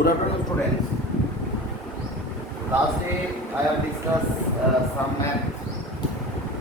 Good afternoon, students. Last day I have discussed some math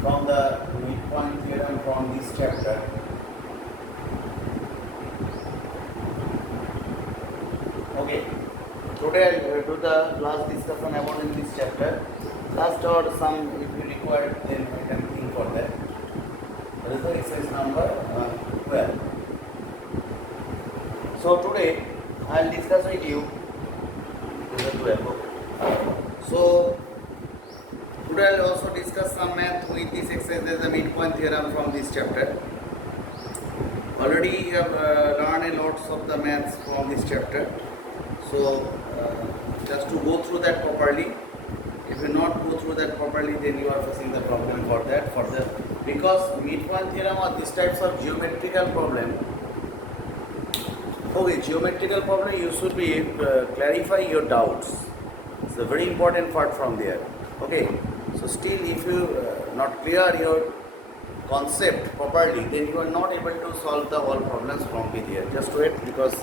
from the midpoint theorem from this chapter. Okay. Today I will do the last discussion about in this chapter. Last or some, if you require, then I can think for that. That is the exercise number 12. So today I will discuss with you. This is 12. So today I will also discuss some math with this exercise as the midpoint theorem from this chapter. Already you have learned a lot of the maths from this chapter. So just to go through that properly. If you not go through that properly, then you are facing the problem for that. Because midpoint theorem or these types of geometrical problem. Okay, geometrical problem you should be clarify your doubts. It's a very important part from there. Okay, so still if you not clear your concept properly, then you are not able to solve the all problems from here. Just wait because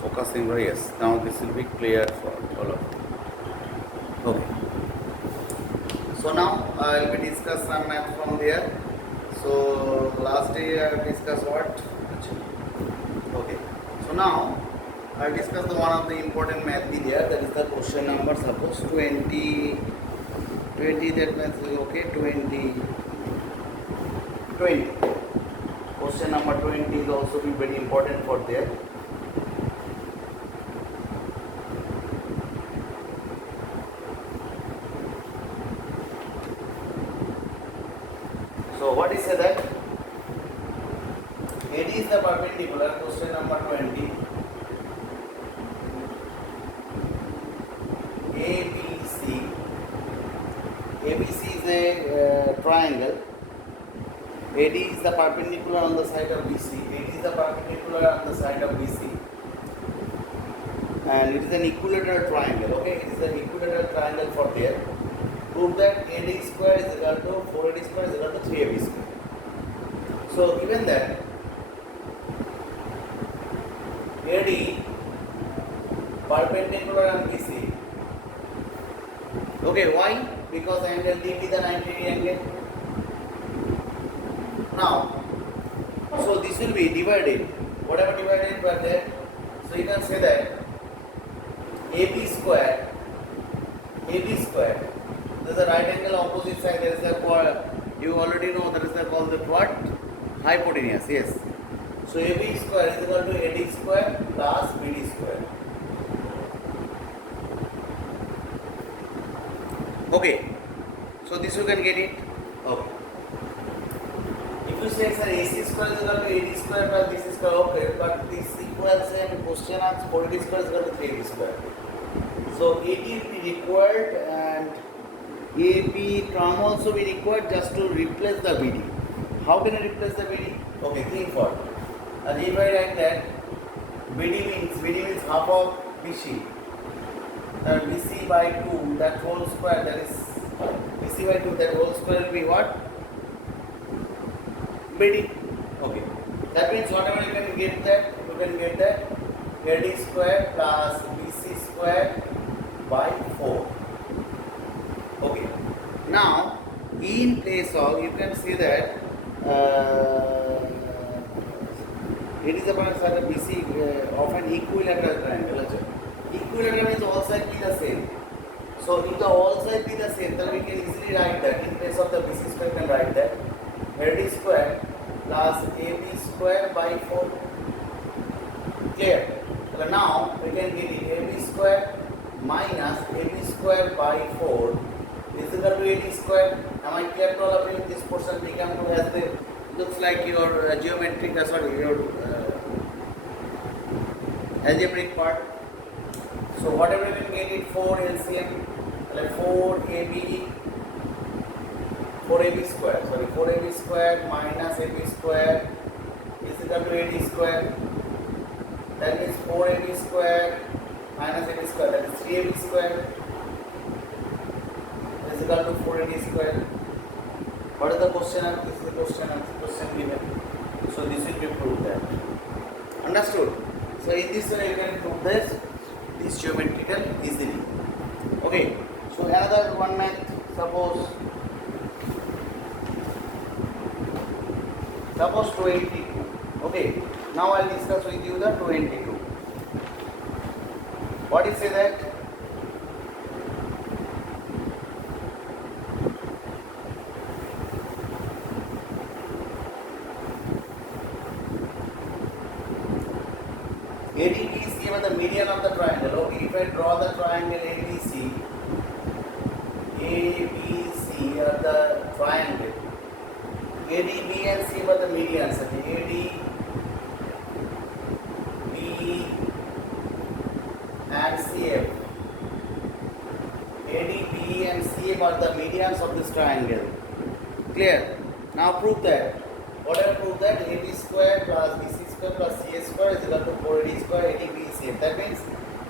focusing very yes. Now this will be clear for all of you. Okay. So now I will be discuss some math from there. So last day I discussed what? Okay. So now I discussed the one of the important math there. That is the question number. Suppose 20 that math is okay. 20. Question number 20 will also be very important for there. So what is that? AD is the perpendicular. Question number 20. ABC is a triangle. AD is the perpendicular on the side of BC. AD is the perpendicular on the side of BC. And it is an equilateral triangle. Okay, it is an equilateral triangle for there. Prove that AD square is equal to 4AD square is equal to 3AB square. So given that AD perpendicular on BC. Okay, why? Because angle DP is the 90 degree angle. Now, so this will be divided. Whatever divided by that, so you can say that AB square. There is a right angle opposite side. There is a you already know that is called the what? Hypotenuse. Yes. So AB square is equal to AD square plus BD square. Okay. So this you can get it. Okay. If you say sir AC square is equal to AD square plus BC square, okay, but this equals and question answer 4AD square is equal to 3AD square. So AD will be required and AP term also be required just to replace the BD. How can I replace the BD? Okay, think for it. And if I write that BD means half of BC. That BC by 2, that whole square, that is BC by 2, that whole square will be what? BD. Okay. That means whatever you can get that, AD square plus BC square by 4. Okay. Now, in place of, you can see that it is upon a side of BC of an equilateral triangle. Equilateral means all sides be the same. So if the all sides be the same, then we can easily write that in place of the BC square, we can write that AD square plus AB square by 4. Clear? So now we can get it AB square minus AB square by 4 is equal to AD square. Am I clear to all of you? This portion become to as the looks like your geometric, your algebraic part. So whatever you can get it 4 LCM, like 4AB square minus AB square is equal to AD square. That means 4AB square minus AB square, that is 3AB square is equal to 4AD square. What is the question? This is the question given. So this will be proved that. Understood? So in this way you can prove this geometrical easily. Okay. So another one math. Suppose 22. Okay. Now I'll discuss with you the 22. What is say that? ADBC was the median of the triangle. Okay, if I draw the triangle ABC are the triangle. ADB and C were the medians. AD, B and CF. AD, B and CF are the medians of this triangle. Clear? Now prove that. What I prove that AB square plus BC square plus CA square is equal to 4AD square AD, B, CF. That means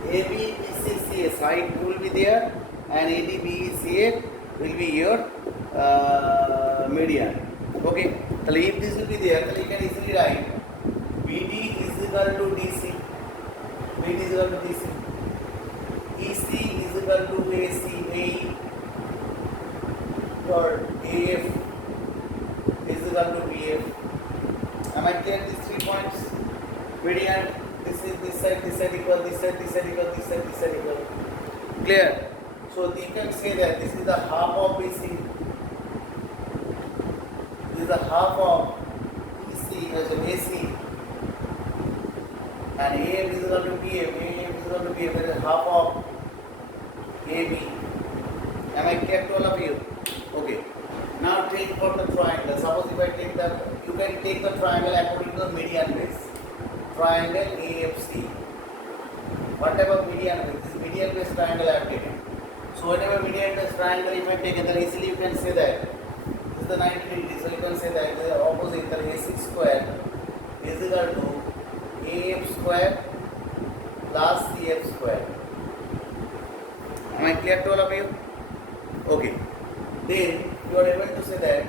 AB, BC, CA side will be there and AD, B, CA will be your median. Okay. So if this will be there, then you can easily write BD is equal to DC. BD is equal to DC. EC is equal to AC. AE or AF is equal to BF. Am I clear these 3 points? Median, this is this side equal, this side equal, this side equal. Clear? So you can say that this is the half of BC. This is the half of EC as an AC. And AF is equal to BF. AF is equal to BF. That is half of AB. Am I clear to all of you? Okay. Now take for the triangle. Suppose if I take you can take the triangle according to the median base. Triangle AFC. What type of median base? This median base triangle I have taken. So whenever median base triangle if I take it, then easily you can say that this is the 90 degrees. So you can say that the opposite, the AC square is equal to AF square plus CF square. Am I clear to all of you? Okay. Then you are able to say that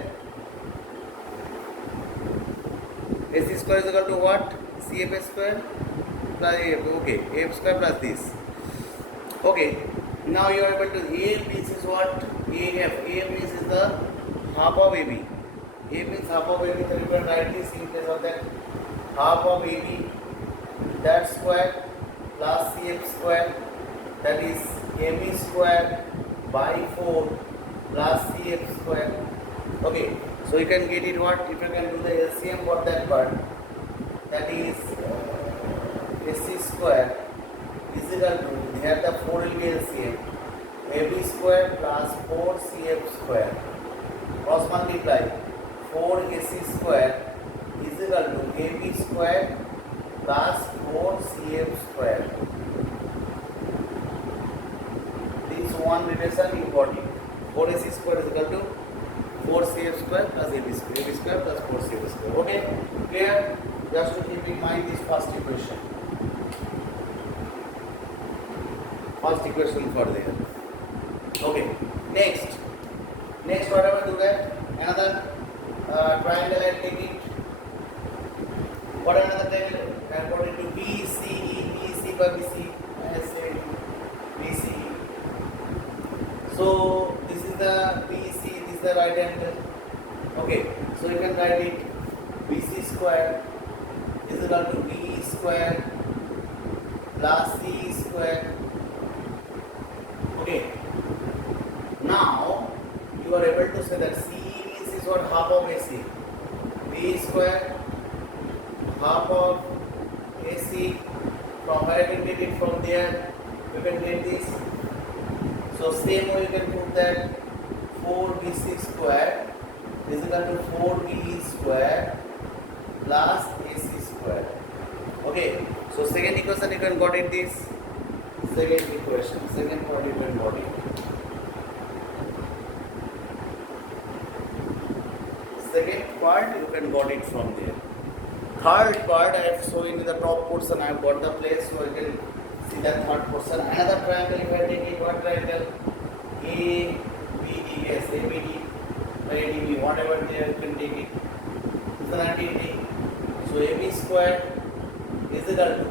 AC square is equal to what? CF square plus AF. Okay, AF square plus this. Okay. Now you are able to AF means is what? AF. AF means is the half of AB. A means half of AB. So you can write this in place of that half of AB that square plus CF square, that is AB square by 4 plus CF square. Okay, so you can get it what? If you can do the LCM for that part, that is AC square is equal to, here the 4 will be LCM, AB square plus 4 CF square, cross multiply 4 AC square is equal to AB square plus 4 CF square. This one relation you got it. 4 AC square is equal to 4 CF square plus AB square plus 4 CF square. Okay, clear? Just to keep in mind this first equation. First equation for there. Okay, next what I will do that? Another triangle I take it. What another triangle? According to BCE, BC by BC, I say BC. So this is the BC, this is the right angle. Okay, so you can write it BC square is equal to BE square plus CE square. Okay, now you are able to say that CE means is what? Half of AC. B square half of AC. From where I can get it from there, you can get this. So same way you can put that 4BC square is equal to 4BE square plus AC square. Okay, so second equation you can got it this. Second equation, second part you can got it. Second part you can got it from there. Third part I have shown in the top portion, I have got the place, so you can see that third portion. Another triangle, if I take it, what triangle? ABD, yes, ABD by ADB, whatever there you can take it. It's the 90 degree. So AB square is equal to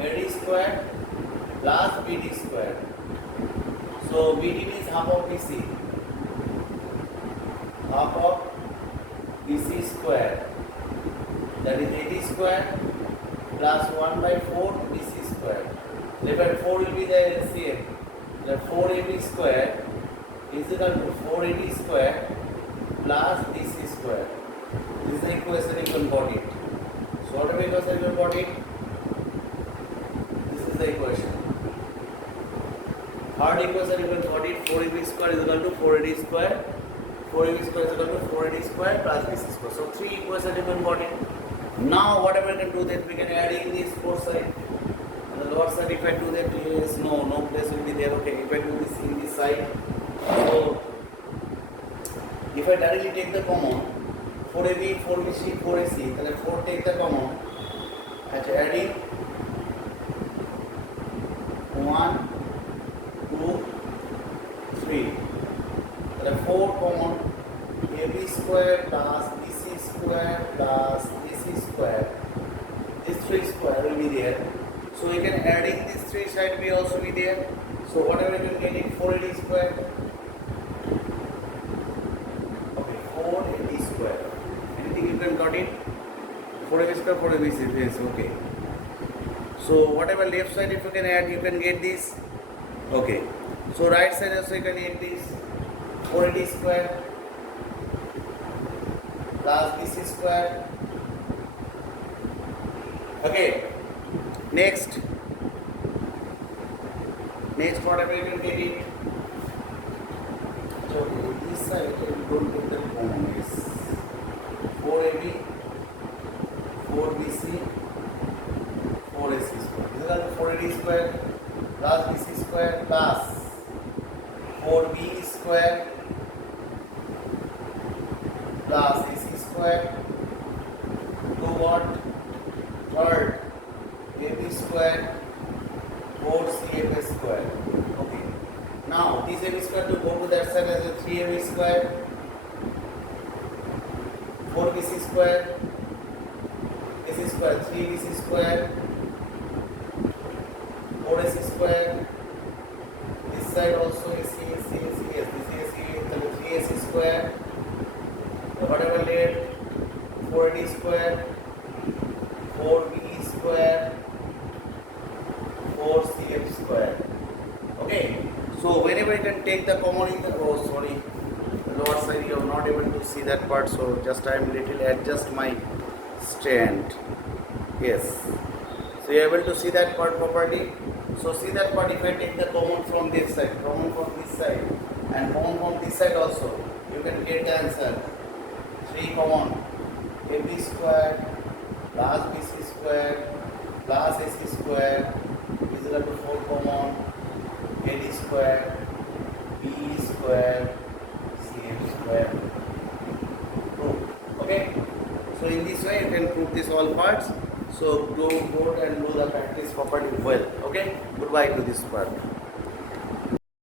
AD square plus BD square. So BD is half of BC. Half of BC square. That is AD square plus 1 by 4 BC square. Therefore 4 will be the LCM. The 4AB square is equal to 4AD square plus BC square. This is the equation you can got it. So whatever equation you got it, this is the equation. Third equation you can got it, 4AB square is equal to 4AD square. 4AB square is equal to 4AD square plus BC square. So three equations you can got it. Now whatever we can do that, we can add in this fourth side. On the lower side, if I do that, yes, no place will be there. Okay, if I do this in this side, so if I directly take the common, 4AB, 4BC, 4AC, then 4 take the common, and adding 1, 2, 3. Then 4 common, AB square plus BC square plus AC square. This 3 square will be there. So you can add in this 3 side will also be there. So whatever you can get it, 4AD square. Okay, 4AD square. Anything you can got it? 4AB square, 4AB yes, okay. So whatever left side if you can add, you can get this. Okay. So right side also you can get this 4AD square plus BC square. Okay. Next whatever you can get it. So this side you don't get the common is 4AB, 4BC, 4AC square. This is the 4AD square plus BC square plus 4B square plus AC square to what? Third AB square 4CAB square. Okay. Now this AB square to go to that side as a 3AB square, 4BC square, AC square, 3BC square, 4AC square. This side also AC, yes, this AC, 3AC square. Whatever left, 4AD square, 4B square, 4CF square. Okay. So whenever you can take the common in the lower side, you are not able to see that part. So just I am little adjust my stand. Yes. So you are able to see that part properly. So see that part if I take the common from this side, common from this side, and common from this side also, you can get the answer. 3 common, AB square plus BC square plus AC square is equal to 4 common, AD square, B square, CF square. Prove. Okay. So in this way you can prove this all parts. So go and do the practice properly well. Okay. Goodbye to this part.